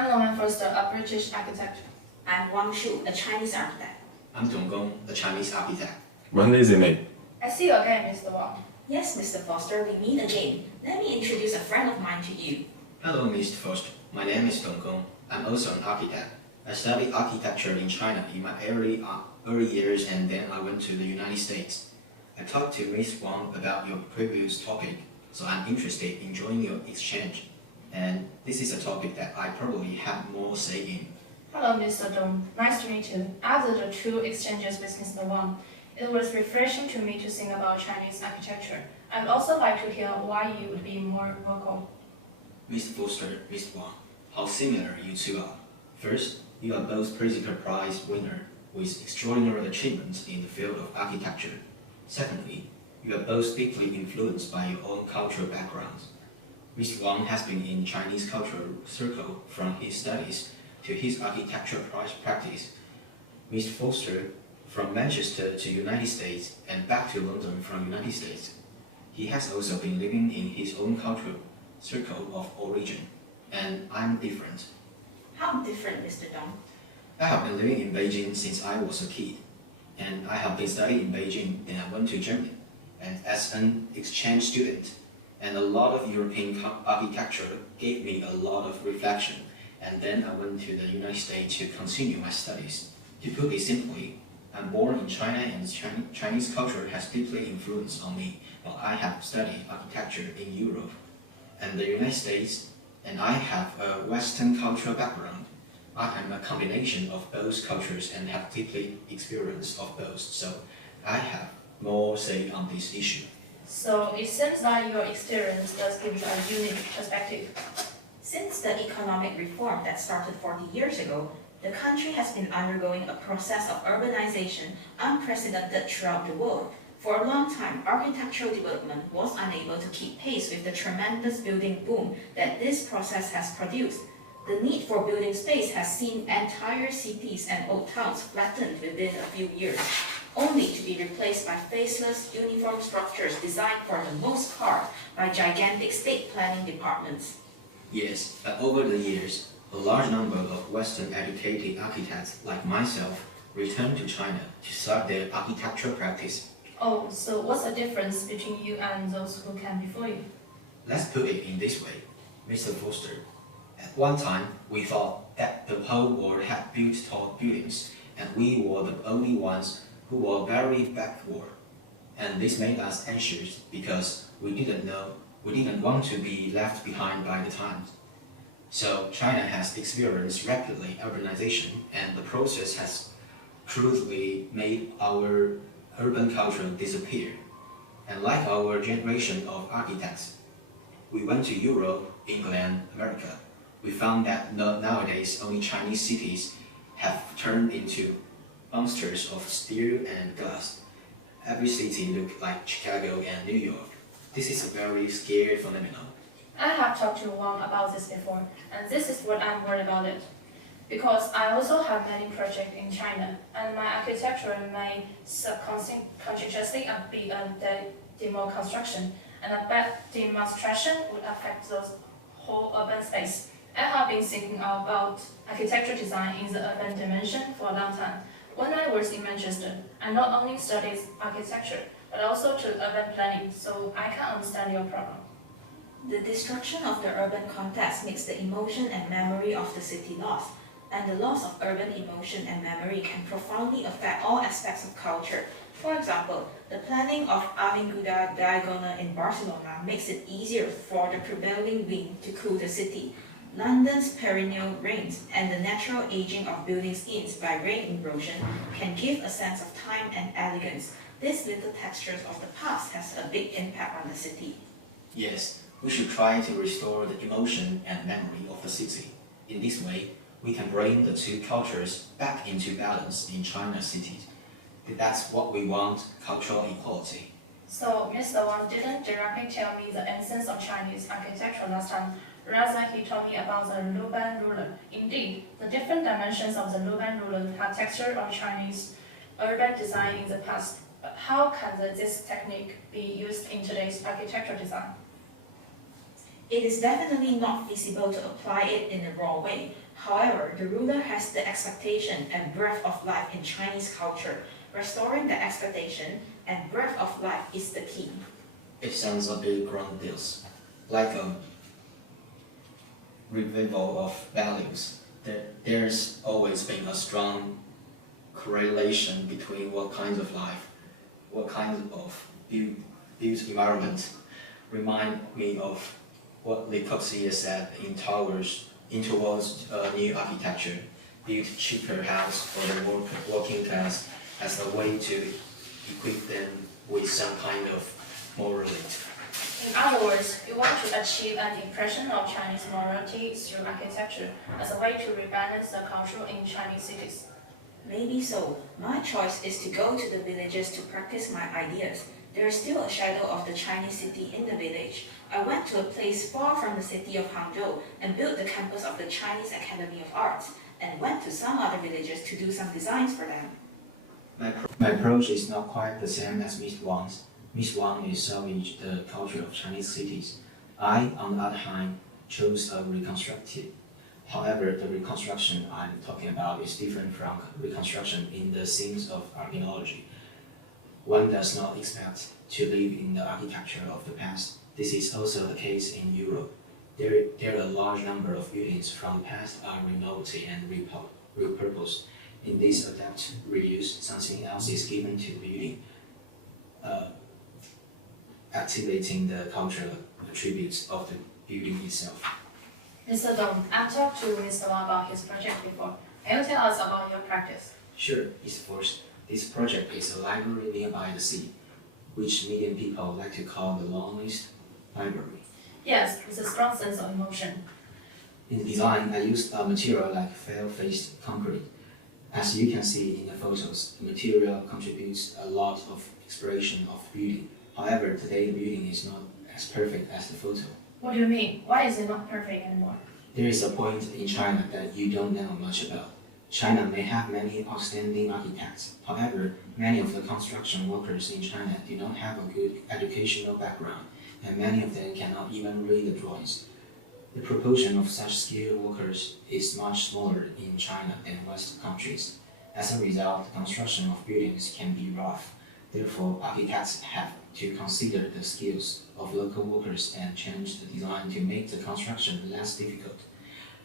I'm Norman Foster, a British architect. I'm Wang Shu, a Chinese architect. I'm Dong Gong, a Chinese architect. Monday is May. I see you again, Mr. Wang. Yes, Mr. Foster, we meet again. Let me introduce a friend of mine to you. Hello, Mr. Foster. My name is Dong Gong. I'm also an architect. I studied architecture in China in my early years, and then I went to the United States. I talked to Ms. Wang about your previous topic, so I'm interested in joining your exchange. And this is a topic that I probably have more say in. Hello, Mr. Dong. Nice to meet you. After the two exchanges with Mr. Wang, it was refreshing to me to think about Chinese architecture. I'd also like to hear why you would be more vocal. Mr. Foster, Ms. Wang, how similar you two are. First, you are both Pulitzer Prize winner with extraordinary achievements in the field of architecture. Secondly, you are both deeply influenced by your own cultural backgrounds. Mr. Wang has been in Chinese cultural circle from his studies to his architectural practice. Mr. Foster from Manchester to United States and back to London from United States. He has also been living in his own cultural circle of origin, and I'm different. How different, Mr. Dong? I have been living in Beijing since I was a kid, and I have been studying in Beijing, then I went to Germany, and as an exchange student, and a lot of European architecture gave me a lot of reflection, and then I went to the United States to continue my studies. To put it simply, I'm born in China, and Chinese culture has deeply influenced on me while I have studied architecture in Europe and the United States, and I have a Western cultural background. I am a combination of both cultures and have deeply experience of both, so I have more say on this issue. So it seems that your experience does give you a unique perspective. Since the economic reform that started 40 years ago, the country has been undergoing a process of urbanization unprecedented throughout the world. For a long time, architectural development was unable to keep pace with the tremendous building boom that this process has produced. The need for building space has seen entire cities and old towns flattened within a few years, only to be replaced by faceless, uniform structures designed for the most part by gigantic state planning departments. Yes, but over the years, a large number of Western-educated architects like myself returned to China to start their architectural practice. Oh, so what's the difference between you and those who came before you? Let's put it in this way, Mr. Foster. At one time, we thought that the whole world had built tall buildings, and we were the only ones who were very backward. And this made us anxious because we didn't want to be left behind by the times. So China has experienced rapidly urbanization, and the process has crudely made our urban culture disappear. And like our generation of architects, we went to Europe, England, America. We found that nowadays only Chinese cities have turned into monsters of steel and glass. Every city looks like Chicago and New York. This is a very scary phenomenon. I have talked to Wang about this before, and this is what I'm worried about it. Because I also have many projects in China, and my architecture may subconsciously be a demo construction, and a bad demonstration would affect the whole urban space. I have been thinking about architecture design in the urban dimension for a long time. When I was in Manchester, I not only studied architecture, but also took urban planning, so I can understand your problem. The destruction of the urban context makes the emotion and memory of the city lost, and the loss of urban emotion and memory can profoundly affect all aspects of culture. For example, the planning of Avinguda Diagonal in Barcelona makes it easier for the prevailing wind to cool the city. London's perennial rains and the natural aging of building skins by rain erosion can give a sense of time and elegance. These little textures of the past has a big impact on the city. Yes, we should try to restore the emotion and memory of the city. In this way, we can bring the two cultures back into balance in China's cities. That's what we want, cultural equality. So Mr. Wang didn't directly tell me the essence of Chinese architecture last time. Rather, he told me about the Luban ruler. Indeed, the different dimensions of the Luban ruler have texture of Chinese urban design in the past. But how can this technique be used in today's architectural design? It is definitely not feasible to apply it in a raw way. However, the ruler has the expectation and breath of life in Chinese culture. Restoring the expectation and breath of life is the key. It sounds a bit grandiose, like a revival of values. There's always been a strong correlation between what kinds of life, what kinds of built environment remind me of what Le Corbusier said in towards new architecture, build cheaper house for the working class as a way to equip them with some kind of morality. In other words, you want to achieve an impression of Chinese morality through architecture as a way to rebalance the culture in Chinese cities. Maybe so. My choice is to go to the villages to practice my ideas. There is still a shadow of the Chinese city in the village. I went to a place far from the city of Hangzhou and built the campus of the Chinese Academy of Arts, and went to some other villages to do some designs for them. My approach is not quite the same as Miss Wang's. Miss Wang is salvage the culture of Chinese cities. I, on the other hand, chose a reconstructive. However, the reconstruction I'm talking about is different from reconstruction in the sense of archaeology. One does not expect to live in the architecture of the past. This is also the case in Europe. There are a large number of buildings from the past are remote and repurposed. In this adapt reuse, something else is given to the building, activating the cultural attributes of the building itself. Mr. Dong, I've talked to Mr. Wang about his project before. Can you tell us about your practice? Sure, East Force. This project is a library nearby the sea, which medium people like to call the loneliest library. Yes, with a strong sense of emotion. In design, I used a material like fair-faced concrete. As you can see in the photos, the material contributes a lot of expression of beauty. However, today the building is not as perfect as the photo. What do you mean? Why is it not perfect anymore? There is a point in China that you don't know much about. China may have many outstanding architects. However, many of the construction workers in China do not have a good educational background, and many of them cannot even read the drawings. The proportion of such skilled workers is much smaller in China than Western countries. As a result, the construction of buildings can be rough. Therefore, architects have to consider the skills of local workers and change the design to make the construction less difficult.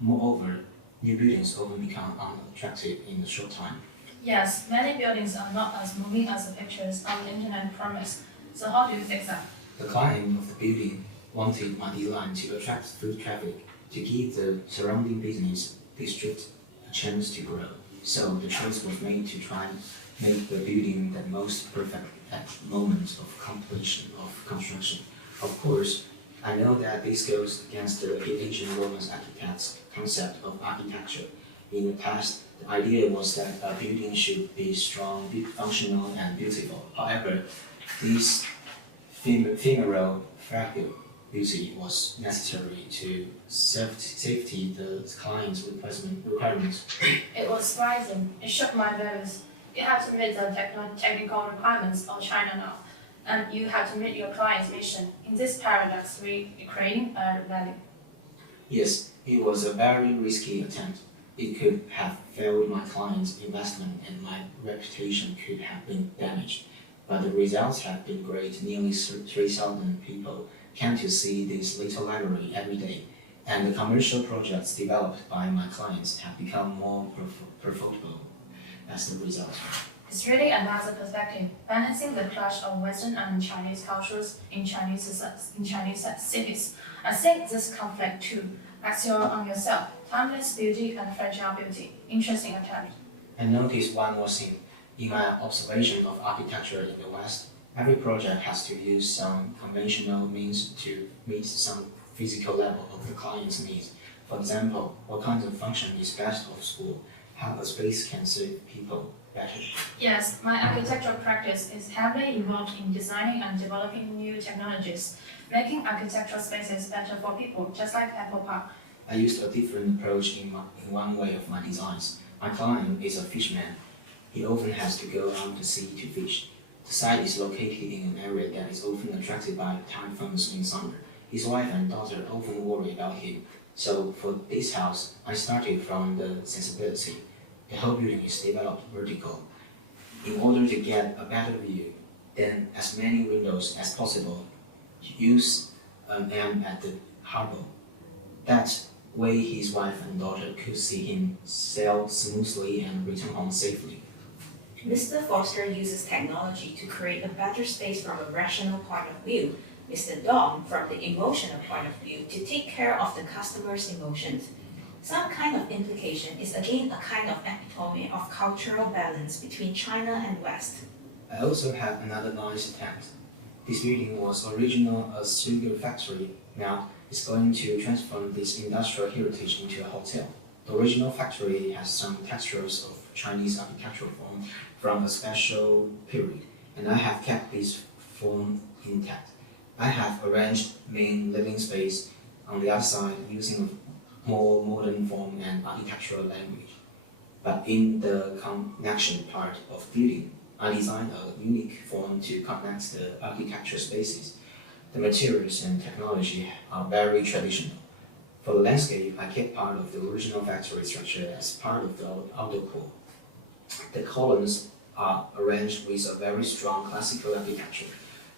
Moreover, new buildings often become unattractive in a short time. Yes, many buildings are not as moving as the pictures on the internet promise. So how do you fix that? The client of the building wanted my design to attract foot traffic, to give the surrounding business district a chance to grow. So the choice was made to try make the building the most perfect at moment of completion of construction. Of course, I know that this goes against the ancient Roman architects' concept of architecture. In the past, the idea was that a building should be strong, functional, and beautiful. However, this ephemeral fragile beauty was necessary to safety the client's requirements. It was surprising. It shook my values. You have to meet the technical requirements of China now, and you have to meet your client's mission. In this paradox, we are creating a value. Yes, it was a very risky attempt. It could have failed my client's investment and my reputation could have been damaged. But the results have been great. Nearly 3,000 people came to see this little library every day, and the commercial projects developed by my clients have become more profitable as the result. It's really another perspective, balancing the clash of Western and Chinese cultures in Chinese cities. I think this conflict too, as you're on yourself, timeless beauty and fragile beauty. Interesting attempt. I noticed one more thing. In my observation of architecture in the West, every project has to use some conventional means to meet some physical level of the client's needs. For example, what kind of function is best of school? How a space can serve people better. Yes, my architectural practice is heavily involved in designing and developing new technologies, making architectural spaces better for people, just like Apple Park. I used a different approach in one way of my designs. My client is a fisherman. He often has to go out to sea to fish. The site is located in an area that is often attracted by typhoons in summer, His wife and daughter often worry about him. So for this house, I started from the sensibility. The whole building is developed vertical. In order to get a better view, then as many windows as possible. Use an M at the harbor. That way his wife and daughter could see him sail smoothly and return home safely. Mr. Foster uses technology to create a better space from a rational point of view. Mr. Dong from the emotional point of view to take care of the customer's emotions. Some kind of implication is again a kind of epitome of cultural balance between China and West. I also have another nice attempt. This building was originally a sugar factory. Now it's going to transform this industrial heritage into a hotel. The original factory has some textures of Chinese architectural form from a special period, and I have kept this form intact. I have arranged main living space on the outside using a more modern form and architectural language. But in the connection part of building, I designed a unique form to connect the architecture spaces. The materials and technology are very traditional. For the landscape, I kept part of the original factory structure as part of the outdoor pool. The columns are arranged with a very strong classical architecture.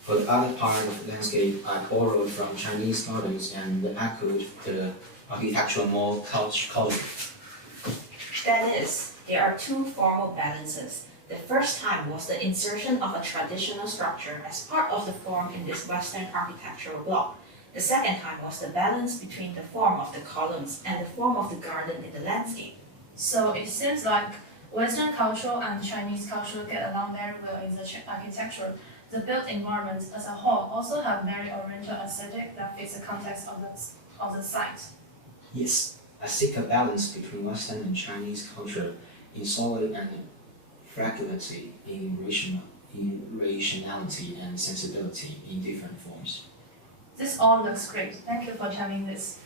For the other part of the landscape, I borrowed from Chinese gardens and echoed the architectural more culture. That is, there are two formal balances. The first time was the insertion of a traditional structure as part of the form in this Western architectural block. The second time was the balance between the form of the columns and the form of the garden in the landscape. So it seems like Western culture and Chinese culture get along very well in the architecture. The built environment as a whole also have very oriental aesthetic that fits the context of the site. Yes, I seek a balance between Western and Chinese culture in solid and fragility, in rationality and sensibility in different forms. This all looks great. Thank you for telling this.